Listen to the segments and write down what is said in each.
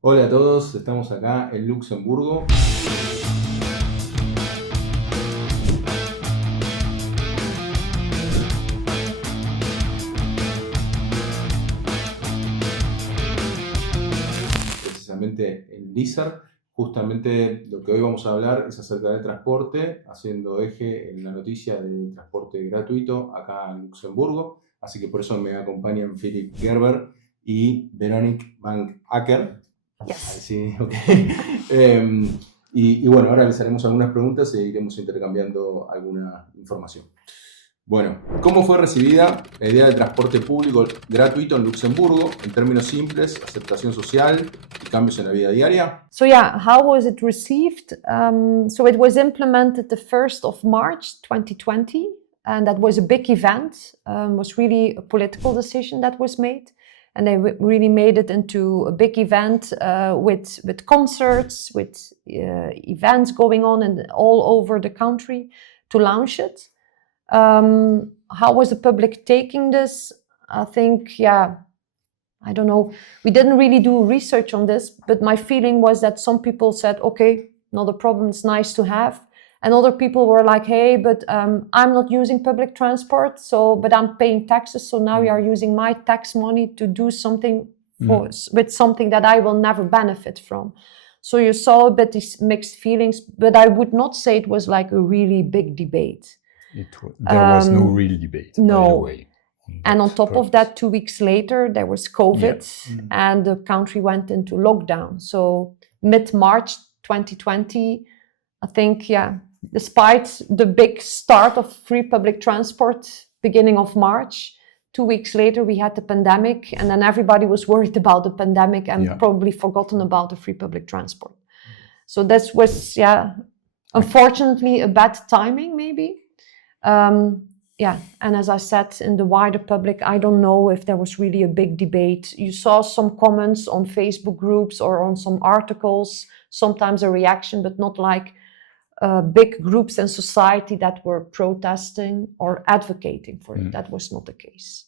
Hola a todos, estamos acá en Luxemburgo. Precisamente en Lizard. Justamente lo que hoy vamos a hablar es acerca del transporte, haciendo eje en la noticia del transporte gratuito acá en Luxemburgo. Así que por eso me acompañan Philip Gerber y Veronique Van Acker. Yes. Sí, ok. Y bueno, ahora les haremos algunas preguntas e iremos intercambiando alguna información. Bueno, ¿cómo fue recibida la idea del transporte público gratuito en Luxemburgo? En términos simples, aceptación social y cambios en la vida diaria. So yeah, how was it received? So it was implemented the 1st of March 2020, and that was a big event. Was really a political decision that was made, and they really made it into a big event with concerts, with events going on and all over the country to launch it. How was the public taking this? I think, I don't know. We didn't really do research on this, but my feeling was that some people said, okay, not a problem, it's nice to have. And other people were like, hey, but I'm not using public transport, but I'm paying taxes, so now you are using my tax money to do something with something that I will never benefit from. So you saw a bit these mixed feelings, but I would not say it was like a really big debate. There was no real debate, by the way. And on top of that, 2 weeks later, there was COVID and the country went into lockdown. So mid-March 2020, I think, despite the big start of free public transport, beginning of March, 2 weeks later, we had the pandemic, and then everybody was worried about the pandemic and probably forgotten about the free public transport. So this was, unfortunately, a bad timing, maybe. And as I said, in the wider public, I don't know if there was really a big debate. You saw some comments on Facebook groups or on some articles, sometimes a reaction, but not like big groups in society that were protesting or advocating for it. That was not the case.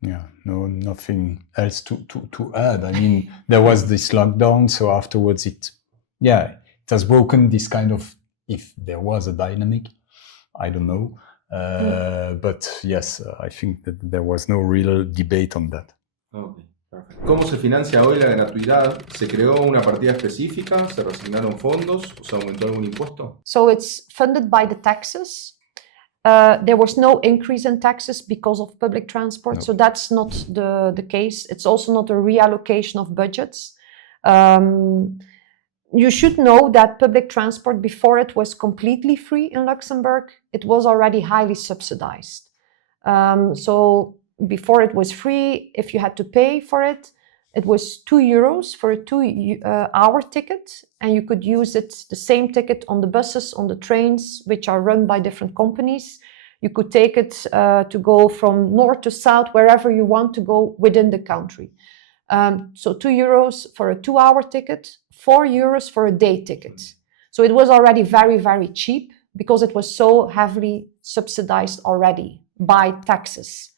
Yeah, no, nothing else to add. I mean, there was this lockdown, so afterwards it has broken this kind of, if there was a dynamic, I don't know. But yes, I think that there was no real debate on that. Okay, perfect. ¿Cómo se financia hoy la gratuidad? ¿Se creó una partida específica? ¿Se reasignaron fondos? ¿O se aumentó algún impuesto? So it's funded by the taxes. There was no increase in taxes because of public transport, so that's not the case. It's also not a reallocation of budgets. You should know that public transport, before it was completely free in Luxembourg, it was already highly subsidized. So before it was free, if you had to pay for it, it was €2 for a 2-hour ticket, and you could use the same ticket on the buses, on the trains, which are run by different companies. You could take it to go from north to south, wherever you want to go within the country. So €2 for a 2-hour ticket, €4 for a day ticket. So it was already very, very cheap because it was so heavily subsidized already by taxes.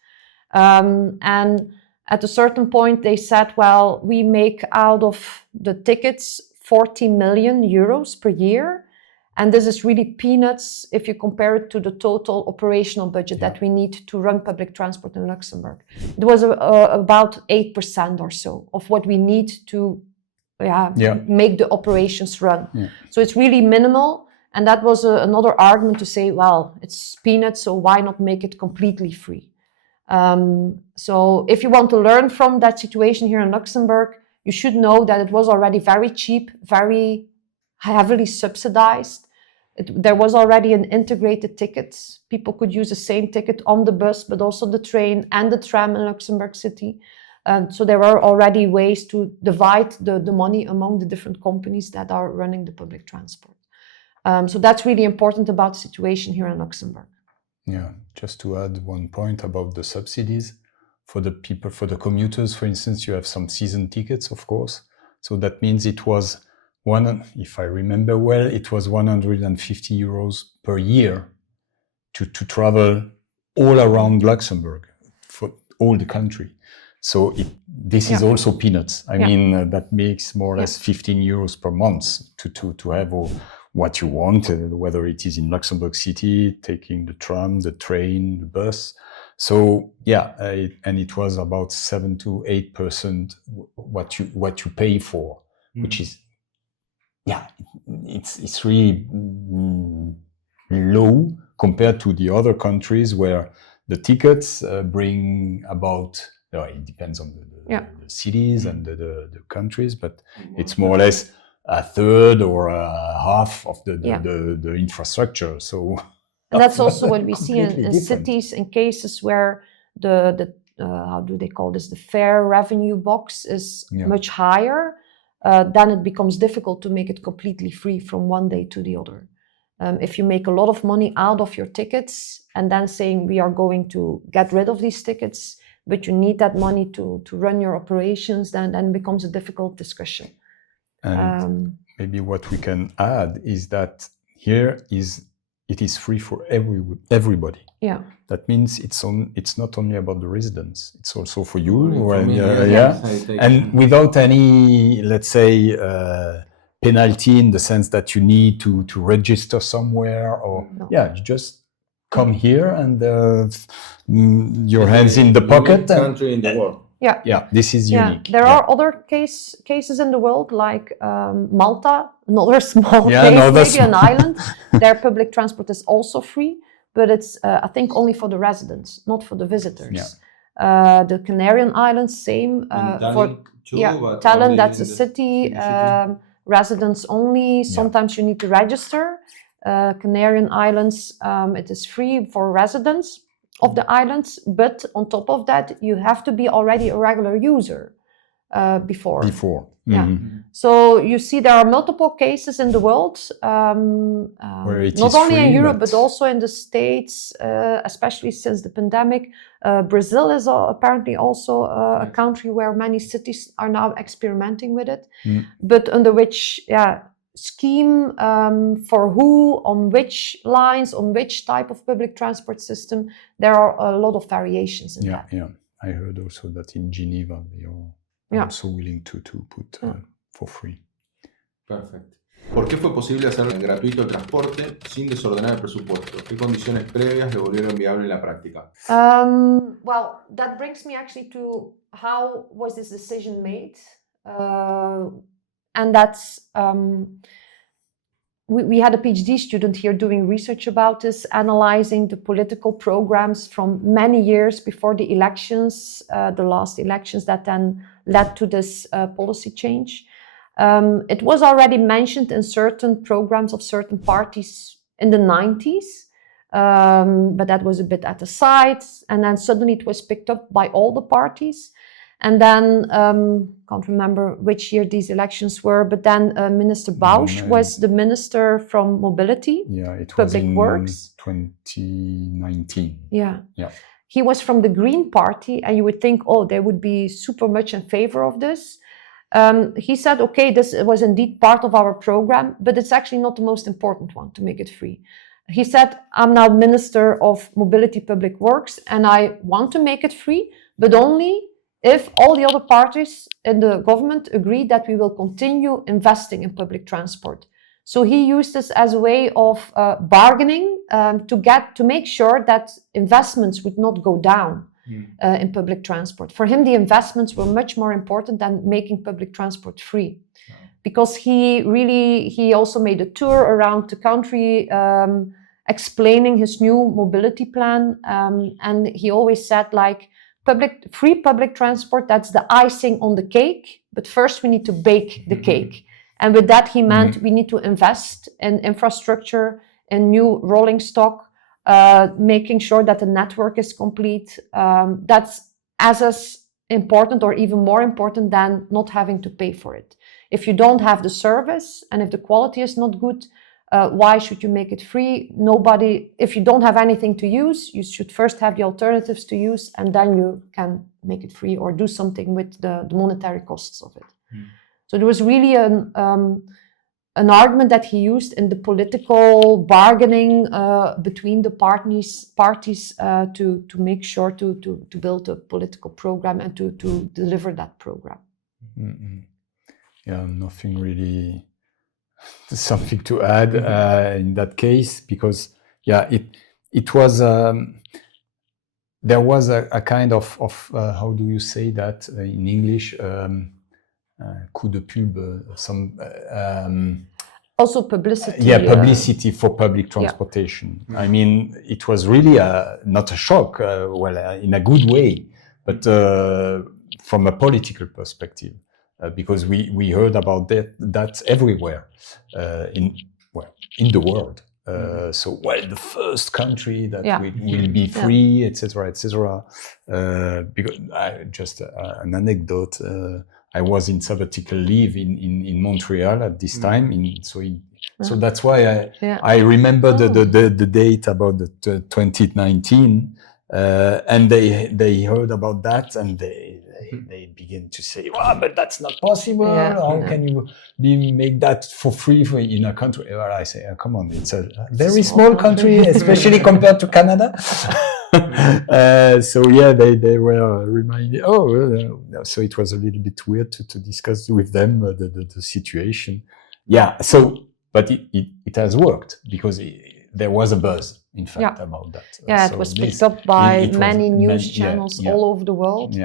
And at a certain point, they said, well, we make out of the tickets €40 million per year. And this is really peanuts if you compare it to the total operational budget that we need to run public transport in Luxembourg. It was about 8% or so of what we need to make the operations run. So it's really minimal. And that was another argument to say, well, it's peanuts, so why not make it completely free? So if you want to learn from that situation here in Luxembourg, you should know that it was already very cheap, very heavily subsidized. There was already an integrated ticket. People could use the same ticket on the bus, but also the train and the tram in Luxembourg City. So there were already ways to divide the money among the different companies that are running the public transport. So that's really important about the situation here in Luxembourg. Yeah, just to add one point about the subsidies. For the people, for the commuters, for instance, you have some season tickets, of course. So that means it was if I remember well, it was €150 per year to travel all around Luxembourg for all the country. So this is also peanuts. I mean, that makes more or less 15 euros per month to have what you want, whether it is in Luxembourg City, taking the tram, the train, the bus. So and it was about 7 to 8% what you pay for, which is it's really low compared to the other countries where the tickets bring about. It depends on the cities and the countries, but it's more or less a third or a half of the infrastructure. So, and that's also what we see in cities, in cases where the how do they call this, the fare revenue box is much higher. Then it becomes difficult to make it completely free from one day to the other. If you make a lot of money out of your tickets and then saying we are going to get rid of these tickets, but you need that money to run your operations, then it becomes a difficult discussion. And maybe what we can add is that it is free for everybody. Yeah. That means it's not only about the residents; it's also for you. And without any, let's say, penalty in the sense that you need to register somewhere, or you just come here and your hands in the pocket. Country in the world. This is unique. There are other cases in the world, like Malta, another small place, maybe an island. Their public transport is also free, but it's I think only for the residents, not for the visitors. The Canarian Islands, same. Tallinn, that's a city. Residents only. Sometimes you need to register. Canarian Islands, it is free for residents of the islands, but on top of that, you have to be already a regular user before. So you see, there are multiple cases in the world, where it not is only free, in Europe, but also in the States, especially since the pandemic. Brazil is apparently also a country where many cities are now experimenting with it, but under which, scheme for who, on which lines, on which type of public transport system, there are a lot of variations in that. I heard also that in Geneva they are also willing to put for free. Perfecto. ¿Por qué fue posible hacer gratuito el transporte sin desordenar el presupuesto? ¿Qué condiciones previas lo volvieron viable en la práctica? Well, that brings me actually to how was this decision made? And that's, we had a PhD student here doing research about this, analyzing the political programs from many years before the elections, the last elections that then led to this policy change. It was already mentioned in certain programs of certain parties in the 90s, but that was a bit at the side, and then suddenly it was picked up by all the parties. And then, can't remember which year these elections were, but then Minister Bausch was the minister from Mobility, it Public was in Works. 2019. He was from the Green Party, and you would think, they would be super much in favor of this. He said, okay, this was indeed part of our program, but it's actually not the most important one to make it free. He said, I'm now Minister of Mobility, Public Works, and I want to make it free, but only if all the other parties in the government agree that we will continue investing in public transport. So he used this as a way of bargaining to make sure that investments would not go down in public transport. For him, the investments were much more important than making public transport free, because he also made a tour around the country explaining his new mobility plan, and he always said, like, free public transport, that's the icing on the cake, but first we need to bake the cake. And with that, he meant we need to invest in infrastructure, in new rolling stock, making sure that the network is complete. That's as important or even more important than not having to pay for it. If you don't have the service and if the quality is not good, why should you make it free? If you don't have anything to use, you should first have the alternatives to use, and then you can make it free or do something with the monetary costs of it. So there was really an an argument that he used in the political bargaining between the parties to make sure to build a political program and to deliver that program. Mm-mm. Yeah, nothing really, something to add in that case, because it was there was a kind of how do you say that in English, coup de pub, some also publicity. Publicity for public transportation. I mean, it was really not a shock, in a good way, but from a political perspective, because we heard about that everywhere in the world. So, the first country that will be free, etc., etc. Because just an anecdote. I was in sabbatical leave in Montreal at this time. So that's why I remember the date about the 2019, and they heard about that, and they begin to say, but that's not possible. How can you make that for free in a country? Well, I say, come on, it's a very small country, especially compared to Canada. So they were reminded. So it was a little bit weird to discuss with them the situation. So, but it has worked because there was a buzz, in fact, about that. It was picked up by many news channels all over the world.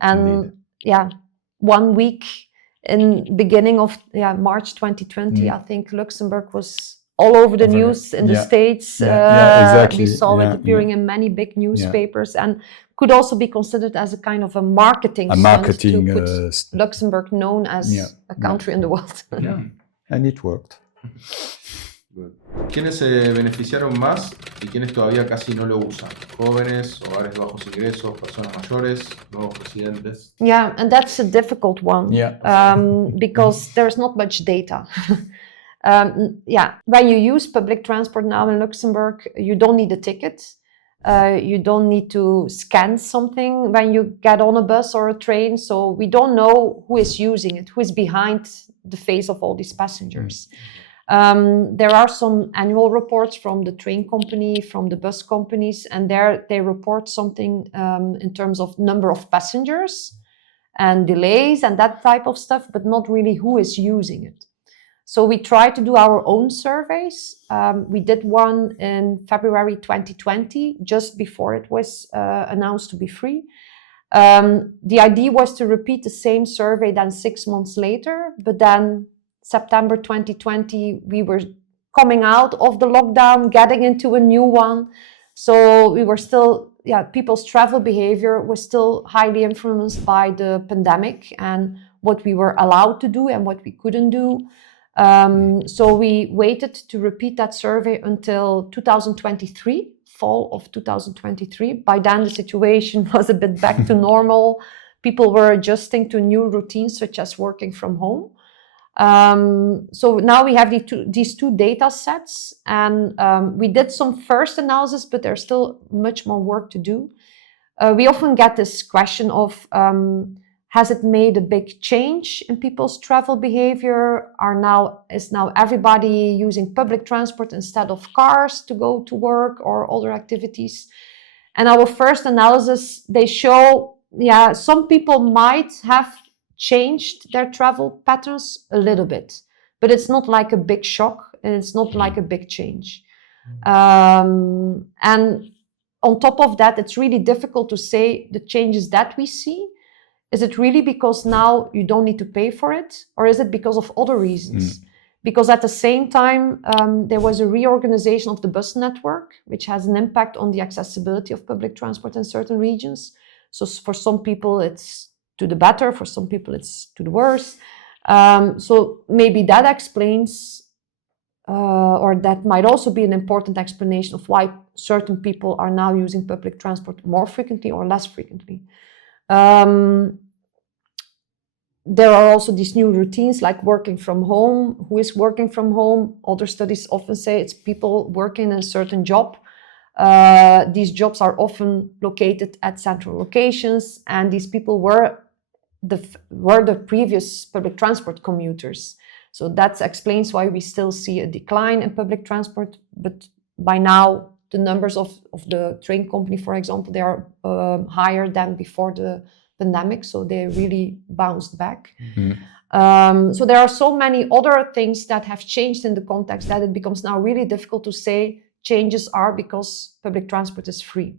And indeed. 1 week in beginning of March 2020, I think Luxembourg was all over the news in the States. Exactly. We saw it appearing in many big newspapers and could also be considered as a kind of a marketing stunt to put Luxembourg known as a country in the world. And it worked. ¿Quiénes se beneficiaron más y quiénes todavía casi no lo usan? Jóvenes, hogares de bajos ingresos, personas mayores, nuevos residentes. Yeah, and that's a difficult one because there's not much data. When you use public transport now in Luxembourg, you don't need a ticket. You don't need to scan something when you get on a bus or a train. So we don't know who is using it, who is behind the face of all these passengers. There are some annual reports from the train company, from the bus companies, and there they report something in terms of number of passengers and delays and that type of stuff, but not really who is using it. So we try to do our own surveys. We did one in February 2020, just before it was announced to be free. The idea was to repeat the same survey then 6 months later, but then September 2020, we were coming out of the lockdown, getting into a new one. So we were still, people's travel behavior was still highly influenced by the pandemic and what we were allowed to do and what we couldn't do. So we waited to repeat that survey until 2023, fall of 2023. By then, the situation was a bit back to normal. People were adjusting to new routines, such as working from home. So now we have these two data sets, and we did some first analysis, but there's still much more work to do. We often get this question of, has it made a big change in people's travel behavior? Is now everybody using public transport instead of cars to go to work or other activities? And our first analysis, they show, some people might have changed their travel patterns a little bit, but it's not like a big shock and it's not like a big change. And on top of that, it's really difficult to say the changes that we see. Is it really because now you don't need to pay for it, or is it because of other reasons? Because at the same time, there was a reorganization of the bus network, which has an impact on the accessibility of public transport in certain regions. So for some people, it's to the better, for some people, it's to the worse. So maybe that explains, or that might also be an important explanation of why certain people are now using public transport more frequently or less frequently. There are also these new routines like working from home. Who is working from home? Other studies often say it's people working in a certain job. These jobs are often located at central locations, and these people were the previous public transport commuters. So that explains why we still see a decline in public transport. But by now, the numbers of the train company, for example, they are higher than before the pandemic. So they really bounced back. So there are so many other things that have changed in the context that it becomes now really difficult to say changes are because public transport is free.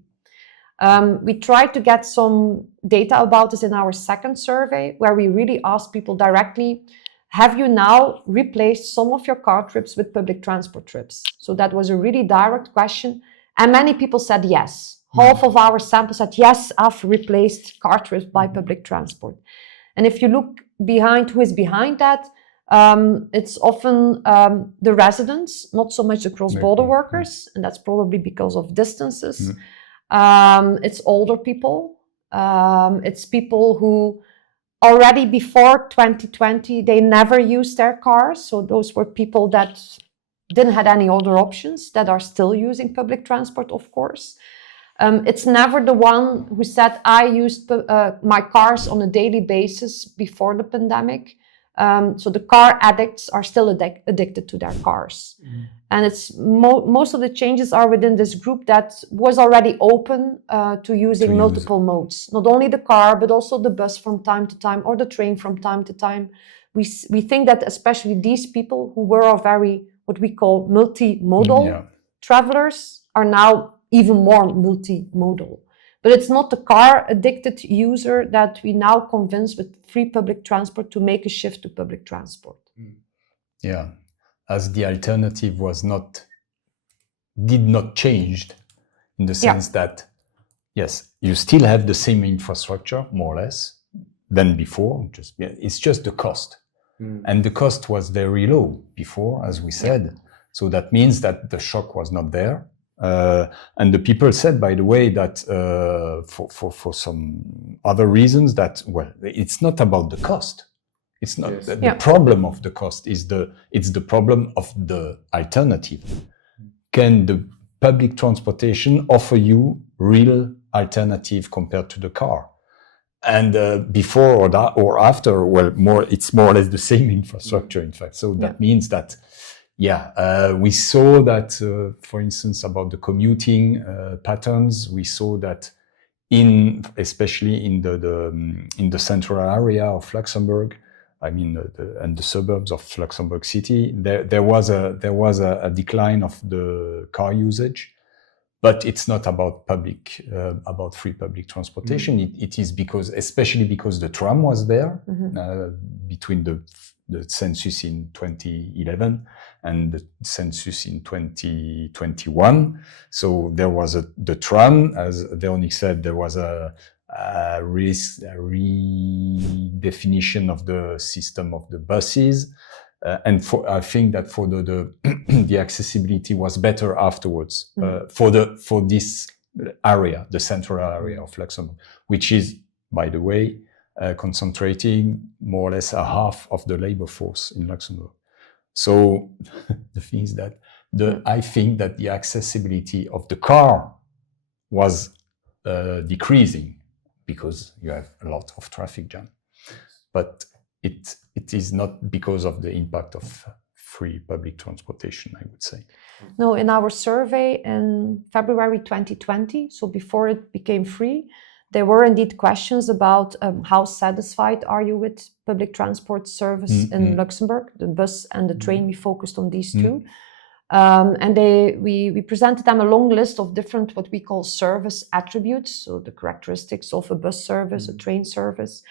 We tried to get some data about this in our second survey, where we really asked people directly, have you now replaced some of your car trips with public transport trips? So that was a really direct question. And many people said yes. Half of our sample said, yes, I've replaced car trips by public transport. And if you look behind who is behind that, it's often the residents, not so much the cross-border workers, and that's probably because of distances. It's older people. It's people who already before 2020, they never used their cars. So those were people that didn't have any other options, that are still using public transport, of course. It's never the one who said, I used my cars on a daily basis before the pandemic. So the car addicts are still addicted to their cars. And it's most of the changes are within this group that was already open to using multiple modes. Not only the car, but also the bus from time to time, or the train from time to time. We think that especially these people who were very, what we call multimodal travelers, are now even more multimodal. But it's not the car addicted user that we now convince with free public transport to make a shift to public transport. Yeah, as the alternative did not change, in the sense that, yes, you still have the same infrastructure, more or less, than before. It's just the cost. And the cost was very low before, as we said. So that means that the shock was not there. And the people said, by the way, that for some other reasons, that, well, it's not about the cost. It's not the problem of the cost. It's the problem of the alternative. Can the public transportation offer you real alternative compared to the car? And before or after, well, it's more or less the same infrastructure, in fact. So that means that. We saw that, for instance, about the commuting patterns. We saw that especially in the central area of Luxembourg, and the suburbs of Luxembourg City, there was a decline of the car usage. But it's not about free public transportation. It is especially because the tram was there between the census in 2011 and the census in 2021. So there was the tram, as Véronique said, there was a redefinition of the system of the buses. And I think that for the accessibility was better afterwards for this area, the central area of Luxembourg, which is, by the way, concentrating more or less a half of the labor force in Luxembourg. So the thing is that I think that the accessibility of the car was decreasing because you have a lot of traffic jam. But it is not because of the impact of free public transportation, I would say. No, in our survey in February 2020, so before it became free, there were indeed questions about how satisfied are you with public transport service in Luxembourg, the bus and the train. We focused on these two. And we presented them a long list of different, what we call service attributes, so the characteristics of a bus service, a train service.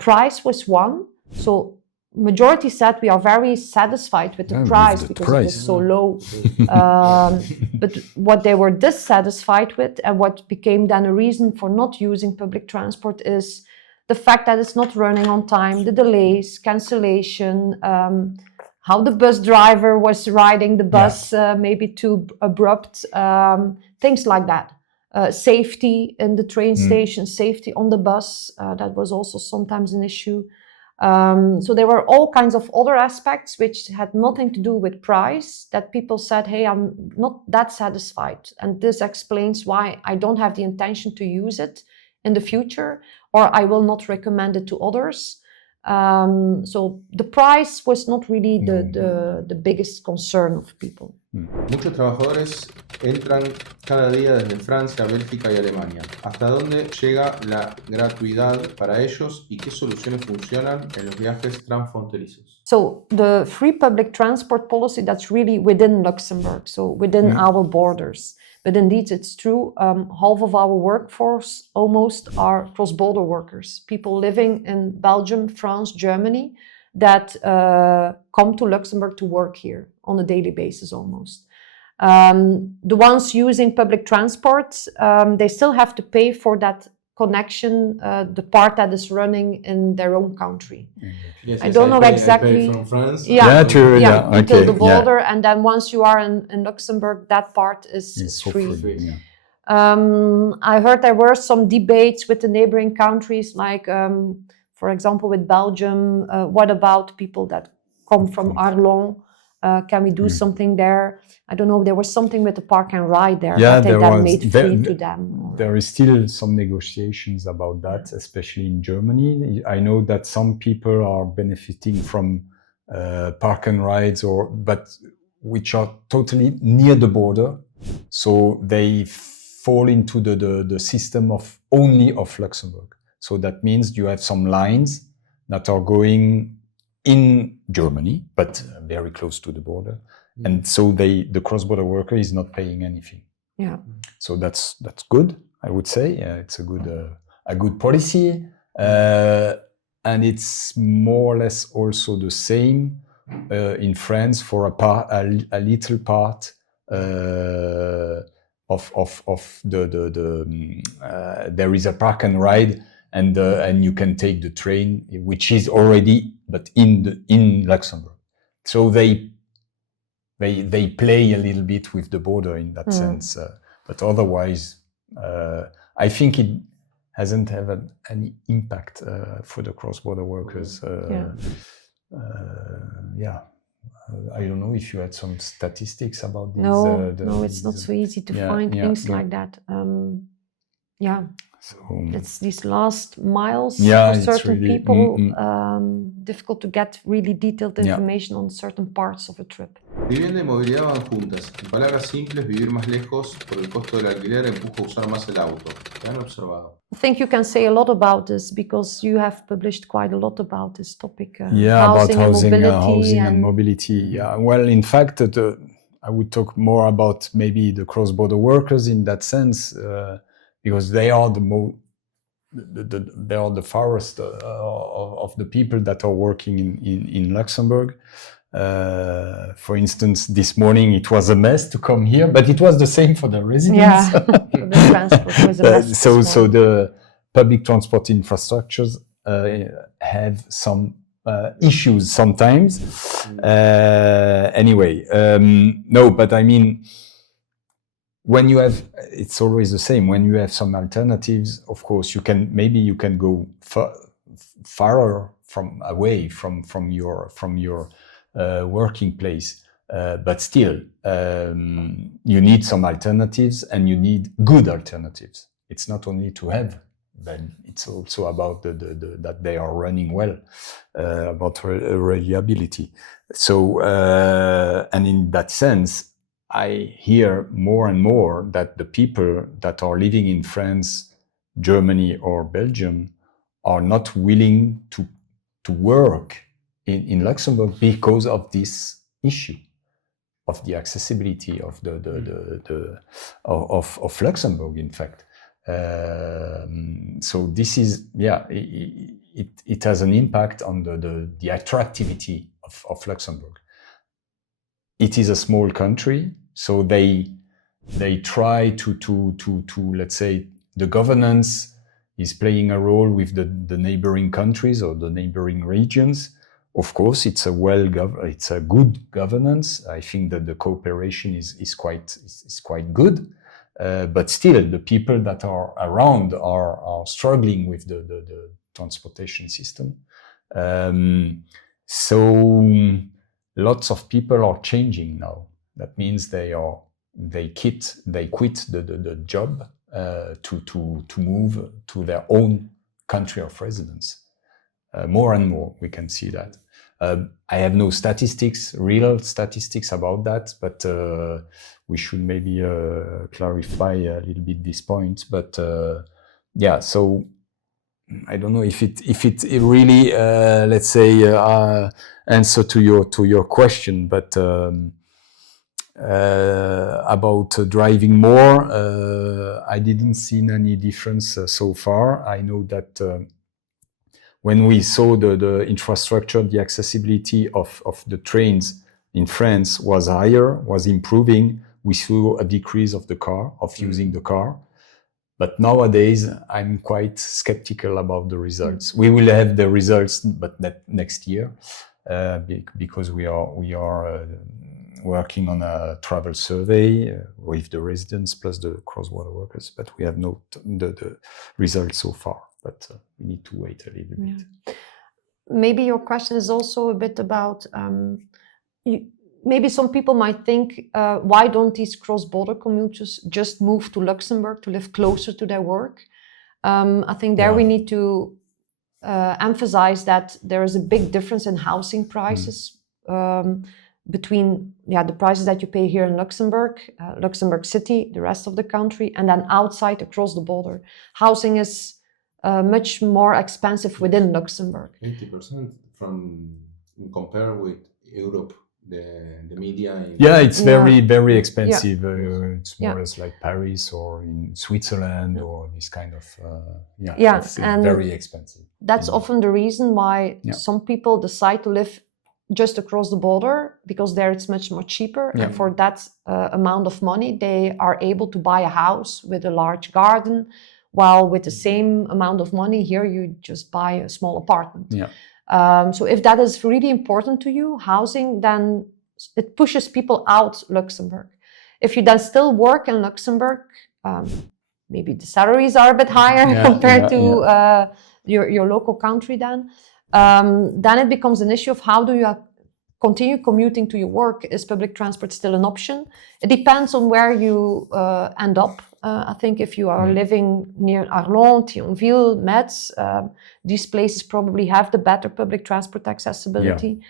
Price was one. So majority said we are very satisfied with the price because it was so low. But what they were dissatisfied with, and what became then a reason for not using public transport, is the fact that it's not running on time, the delays, cancellation, how the bus driver was riding the bus, maybe too abrupt, things like that. Safety in the train station, safety on the bus, that was also sometimes an issue. So there were all kinds of other aspects which had nothing to do with price that people said, hey, I'm not that satisfied. And this explains why I don't have the intention to use it in the future, or I will not recommend it to others. So the price was not really the biggest concern of people. Muchos trabajadores entran cada día desde Francia, Bélgica y Alemania. ¿Hasta dónde llega la gratuidad para ellos y qué soluciones funcionan en los viajes transfronterizos? So the free public transport policy, that's really within Luxembourg, so within our borders. But indeed, it's true, half of our workforce almost are cross-border workers, people living in Belgium, France, Germany, that come to Luxembourg to work here on a daily basis almost. The ones using public transport, they still have to pay for that connection, the part that is running in their own country. Yes, I don't know exactly. I pay from France. True. Until Okay, the border, and then once you are in Luxembourg, that part is It's free. free, yeah. I heard there were some debates with the neighboring countries, like, for example, with Belgium. What about people that come from Arlon? Can we do something there? I don't know. There was something with the park and ride there that they then made free to them. There is still some negotiations about that, especially in Germany. I know that some people are benefiting from park and rides, but which are totally near the border, so they fall into the system of Luxembourg. So that means you have some lines that are going in Germany, but very close to the border, and so the cross-border worker is not paying anything. Yeah. So that's good, I would say. It's a good policy, and it's more or less also the same in France for a little part of there is a park and ride, and you can take the train, which is already but in Luxembourg. So they play a little bit with the border in that sense, but otherwise, I think it hasn't had any impact for the cross-border workers. I don't know if you had some statistics about these. No, it's not so easy to find things like that. So it's these last miles Yeah, for it's certain really- people. Difficult to get really detailed information on certain parts of a trip. Vivienda y movilidad van juntas. En palabras simples, vivir más lejos por el costo del alquiler empuja a usar más el auto. ¿Qué han observado? I think you can say a lot about this because you have published quite a lot about this topic. About housing mobility and mobility. Yeah, well, in fact, I would talk more about maybe the cross-border workers in that sense, because they are they are the farthest of the people that are working in Luxembourg. For instance, this morning it was a mess to come here, but it was the same for the residents. The transport was a mess. So the public transport infrastructures have some issues sometimes. Anyway, no, but I mean, when you have, it's always the same. When you have some alternatives, of course, you can go far away from your working place, but still, you need some alternatives, and you need good alternatives. It's not only to have, but it's also about that they are running well, about reliability. So, and in that sense, I hear more and more that the people that are living in France, Germany, or Belgium are not willing to work in Luxembourg because of this issue of the accessibility of of Luxembourg. In fact, so this is it has an impact on the attractivity of Luxembourg. It is a small country. So they try to let's say, the governance is playing a role with the neighboring countries or the neighboring regions. Of course, it's a good governance. I think that the cooperation is quite good, but still the people that are around are struggling with the transportation system. So lots of people are changing now. That means they quit the job to move to their own country of residence. more and more we can see that. I have no real statistics about that, but we should maybe clarify a little bit this point. But yeah, so I don't know if it really let's say answer to your question, but about driving more, I didn't see any difference so far. I know that when we saw the infrastructure, the accessibility of the trains in France was improving, we saw a decrease of using the car. But nowadays, I'm quite skeptical about the results. We will have the results, but next year, because we are working on a travel survey with the residents plus the cross-border workers, but we have not the results so far. But we need to wait a little bit. Maybe your question is also a bit about, maybe some people might think, why don't these cross-border commuters just move to Luxembourg to live closer to their work? I think there we need to emphasize that there is a big difference in housing prices between the prices that you pay here in Luxembourg, Luxembourg City, the rest of the country, and then outside across the border. Housing is much more expensive within Luxembourg. 80% compared with Europe, the media. It's very expensive. It's more or less like Paris or in Switzerland or this kind of. It's very expensive. That's often the reason why some people decide to live just across the border, because there it's much more cheaper, and for that amount of money they are able to buy a house with a large garden. While with the same amount of money here, you just buy a small apartment. So if that is really important to you, housing, then it pushes people out Luxembourg. If you then still work in Luxembourg, maybe the salaries are a bit higher compared to your local country then it becomes an issue of how do you continue commuting to your work. Is public transport still an option? It depends on where you end up. I think if you are living near Arlon, Thionville, Metz, these places probably have the better public transport accessibility.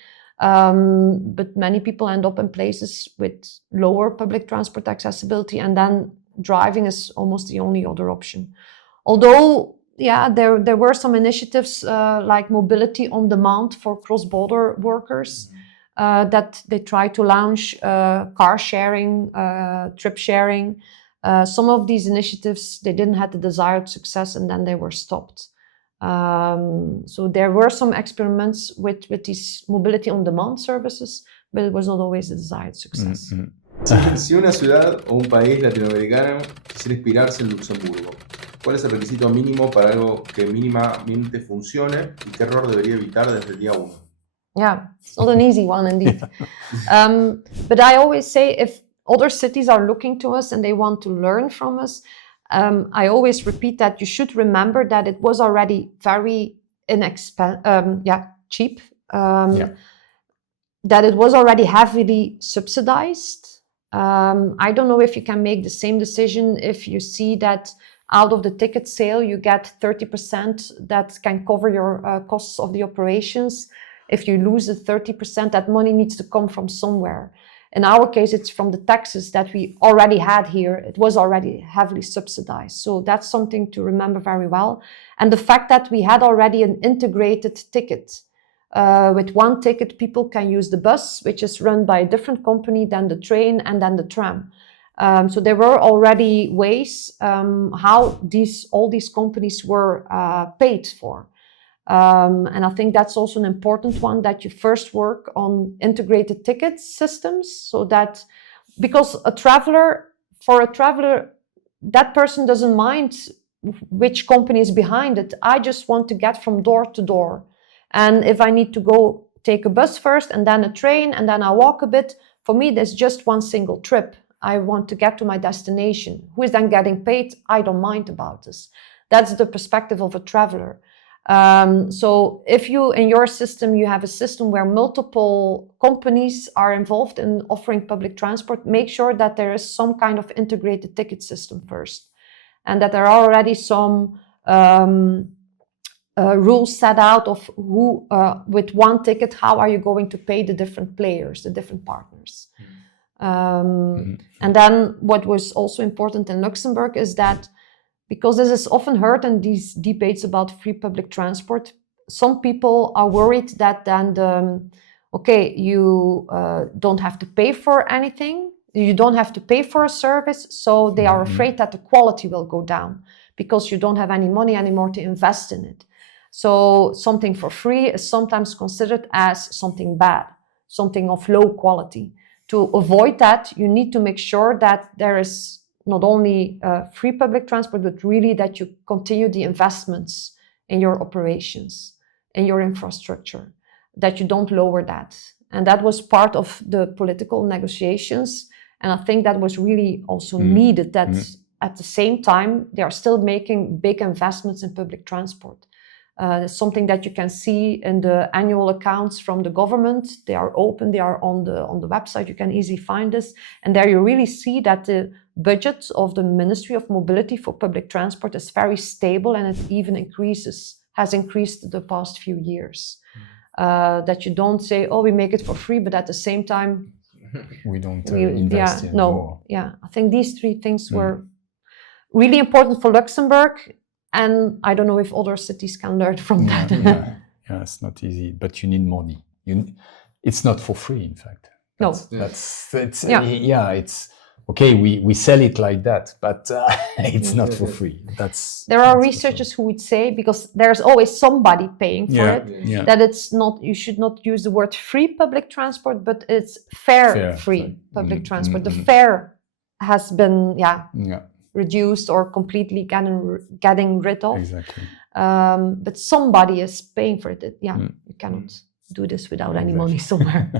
But many people end up in places with lower public transport accessibility, and then driving is almost the only other option. Although, there were some initiatives like mobility on demand for cross-border workers that they tried to launch, car sharing, trip sharing. Some of these initiatives, they didn't have the desired success, and then they were stopped. So there were some experiments with these mobility on demand services, but it was not always the desired success. Si una ciudad o un país latinoamericano quisiera inspirarse en Luxemburgo, ¿cuál es el requisito mínimo para algo que mínimamente funcione y qué error debería evitar desde el día 1? It's not an easy one indeed. But I always say, if other cities are looking to us and they want to learn from us, I always repeat that you should remember that it was already very cheap, that it was already heavily subsidized. I don't know if you can make the same decision if you see that out of the ticket sale you get 30% that can cover your costs of the operations. If you lose the 30%, that money needs to come from somewhere. In our case, it's from the taxes that we already had here. It was already heavily subsidized. So that's something to remember very well. And the fact that we had already an integrated ticket. With one ticket, people can use the bus, which is run by a different company than the train and then the tram. So there were already ways how all these companies were paid for. And I think that's also an important one, that you first work on integrated ticket systems, so that, because for a traveler, that person doesn't mind which company is behind it. I just want to get from door to door. And if I need to go take a bus first and then a train and then I walk a bit, for me, there's just one single trip. I want to get to my destination. Who is then getting paid? I don't mind about this. That's the perspective of a traveler. So if in your system, you have a system where multiple companies are involved in offering public transport, make sure that there is some kind of integrated ticket system first. And that there are already some rules set out of who, with one ticket, how are you going to pay the different players, the different partners. And then what was also important in Luxembourg is that, because this is often heard in these debates about free public transport, some people are worried that then you don't have to pay for anything, you don't have to pay for a service, so they are afraid that the quality will go down because you don't have any money anymore to invest in it. So something for free is sometimes considered as something bad, something of low quality. To avoid that, you need to make sure that there is not only free public transport, but really that you continue the investments in your operations, in your infrastructure, that you don't lower that. And that was part of the political negotiations. And I think that was really also needed, that at the same time, they are still making big investments in public transport. It's something that you can see in the annual accounts from the government. They are open, they are on the website, you can easily find this. And there you really see that the budget of the Ministry of Mobility for public transport is very stable, and it even has increased the past few years. That you don't say, oh, we make it for free, but at the same time, we don't invest in more. I think these three things were really important for Luxembourg. And I don't know if other cities can learn from that. It's not easy, but you need money. It's not for free, in fact. It's okay. We sell it like that, but it's not for free. There are researchers who would say, because there's always somebody paying for it, that it's not. You should not use the word free public transport, but it's fair free public transport. The fare has been reduced or completely getting rid of. Exactly. But somebody is paying for it. You cannot do this without any money somewhere.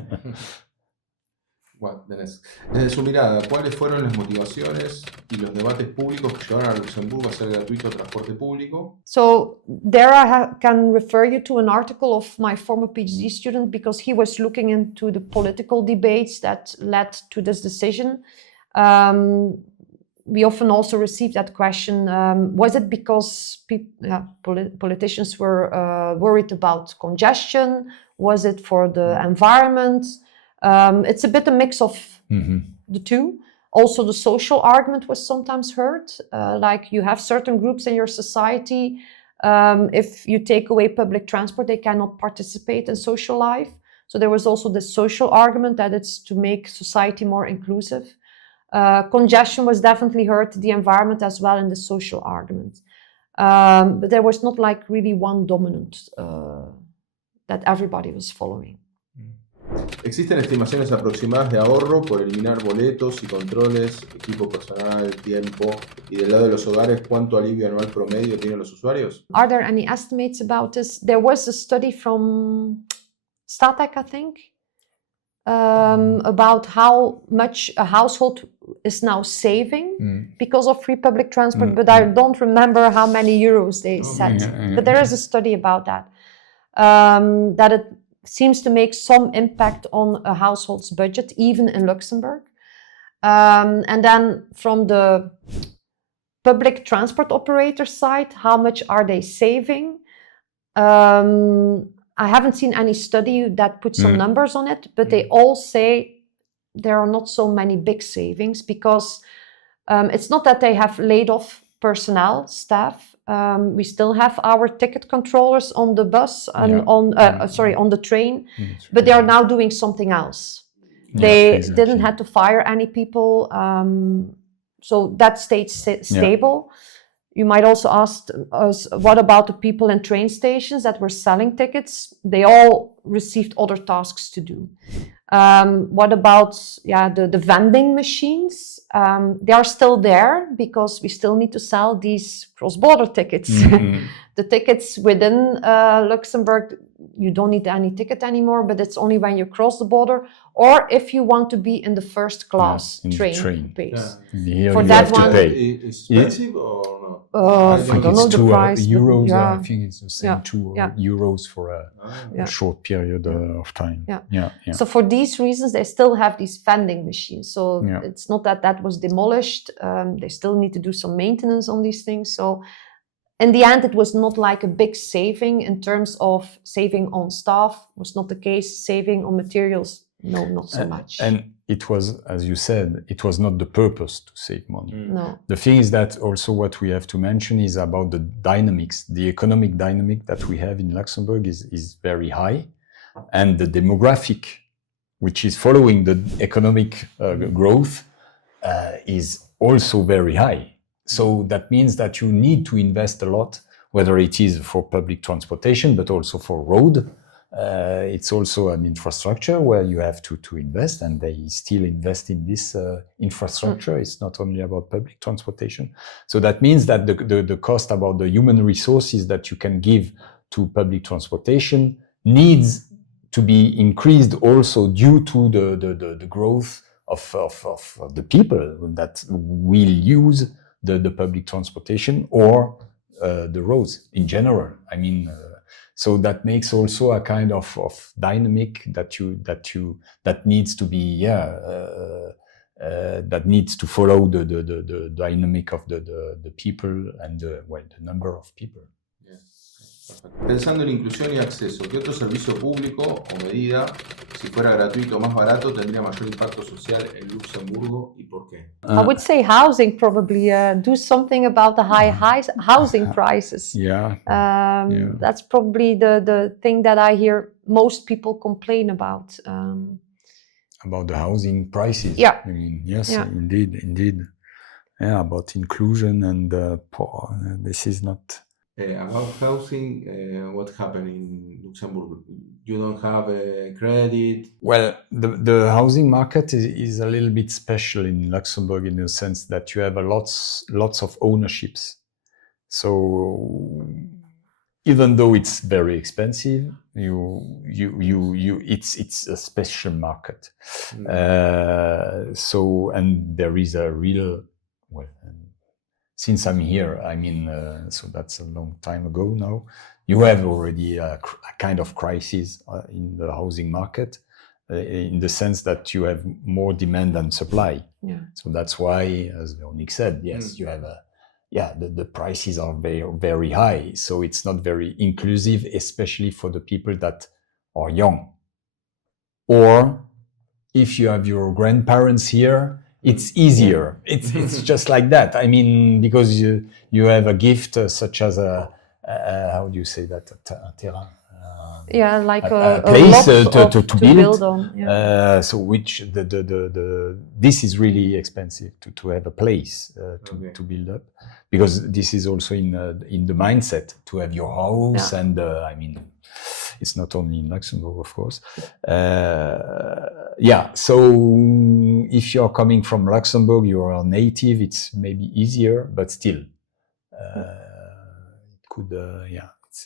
Bueno, desde su mirada, ¿cuáles fueron las motivaciones y los debates públicos que llevaron a Luxemburgo a hacer gratuito el transporte público? So there I can refer you to an article of my former PhD student, because he was looking into the political debates that led to this decision. We often also receive that question, was it because politicians were worried about congestion? Was it for the environment? It's a bit a mix of the two. Also, the social argument was sometimes heard, like you have certain groups in your society, if you take away public transport, they cannot participate in social life. So there was also the social argument that it's to make society more inclusive. Congestion was definitely heard, the environment as well, in the social argument. But there was not like really one dominant that everybody was following. ¿Existen estimaciones aproximadas de ahorro por eliminar boletos y controles, equipo personal, tiempo, y del lado de los hogares, cuánto alivio anual promedio tienen los usuarios? Are there any estimates about this? There was a study from Statec, I think, about how much a household is now saving because of free public transport, but I don't remember how many euros they said. But there is a study about that, that it seems to make some impact on a household's budget, even in Luxembourg. And then from the public transport operator side, how much are they saving? I haven't seen any study that puts some numbers on it, but they all say there are not so many big savings, because it's not that they have laid off personnel, staff. We still have our ticket controllers on the bus and on the train, but they are now doing something else. They didn't have to fire any people, so that stayed stable. You might also ask us, what about the people in train stations that were selling tickets? They all received other tasks to do. What about the vending machines? They are still there, because we still need to sell these cross-border tickets. The tickets within Luxembourg, you don't need any ticket anymore, but it's only when you cross the border, or if you want to be in the first class train base. For that one, Is expensive or not? I don't know the price. Euros, I think it's the same, €2 for a short period of time. So for these reasons, they still have these vending machines. So it's not that was demolished. They still need to do some maintenance on these things. So in the end, it was not like a big saving in terms of saving on staff. Was not the case. Saving on materials, no, not so much. And it was, as you said, it was not the purpose to save money. No. The thing is that also what we have to mention is about the dynamics. The economic dynamic that we have in Luxembourg is very high, and the demographic, which is following the economic growth, is also very high. So that means that you need to invest a lot, whether it is for public transportation, but also for road. It's also an infrastructure where you have to invest, and they still invest in this infrastructure. It's not only about public transportation. So that means that the cost about the human resources that you can give to public transportation needs to be increased also due to the growth of the people that will use the public transportation or the roads in general. I mean, so that makes also a kind of dynamic that needs to be that needs to follow the dynamic of the people and the number of people. Pensando en inclusión y acceso, ¿qué otro servicio público o medida, si fuera gratuito o más barato, tendría mayor impacto social en Luxemburgo y por qué? I would say housing probably. Do something about the high housing prices. Yeah. That's probably the thing that I hear most people complain about. About the housing prices. Yeah. I mean, yes, Yeah. indeed. Yeah, about inclusion and poor. This is not. About housing, what happened in Luxembourg? You don't have a credit? Well, the housing market is a little bit special in Luxembourg in the sense that you have lots of ownerships. So even though it's very expensive, it's a special market. So, and there is a real, since I'm here, I mean, so that's a long time ago now, you have already a kind of crisis in the housing market in the sense that you have more demand than supply. Yeah. So that's why, as Veronique said, yes, you have the prices are very, very high. So it's not very inclusive, especially for the people that are young. Or if you have your grandparents here, it's easier. It's just like that. I mean, because you have a gift such as how do you say that? A terrain. Yeah, like a place lot to build on. Yeah. So which this is really expensive to have a place to build up, because this is also in the mindset to have your house. And I mean, it's not only in Luxembourg, of course. So if you're coming from Luxembourg, you're a native, it's maybe easier, but still, it could,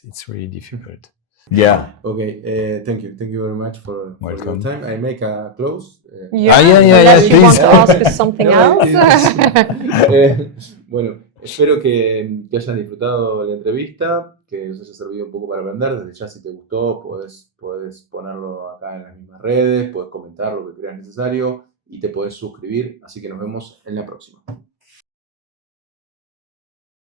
it's really difficult. Yeah. Okay. Thank you very much for your time. I make a close. Unless you want to ask us something else. Bueno, espero que hayan disfrutado la entrevista, que os haya servido un poco para aprender. Desde ya, si te gustó, podés ponerlo acá en las mismas redes, podés comentar lo que creas necesario y te podés suscribir. Así que nos vemos en la próxima.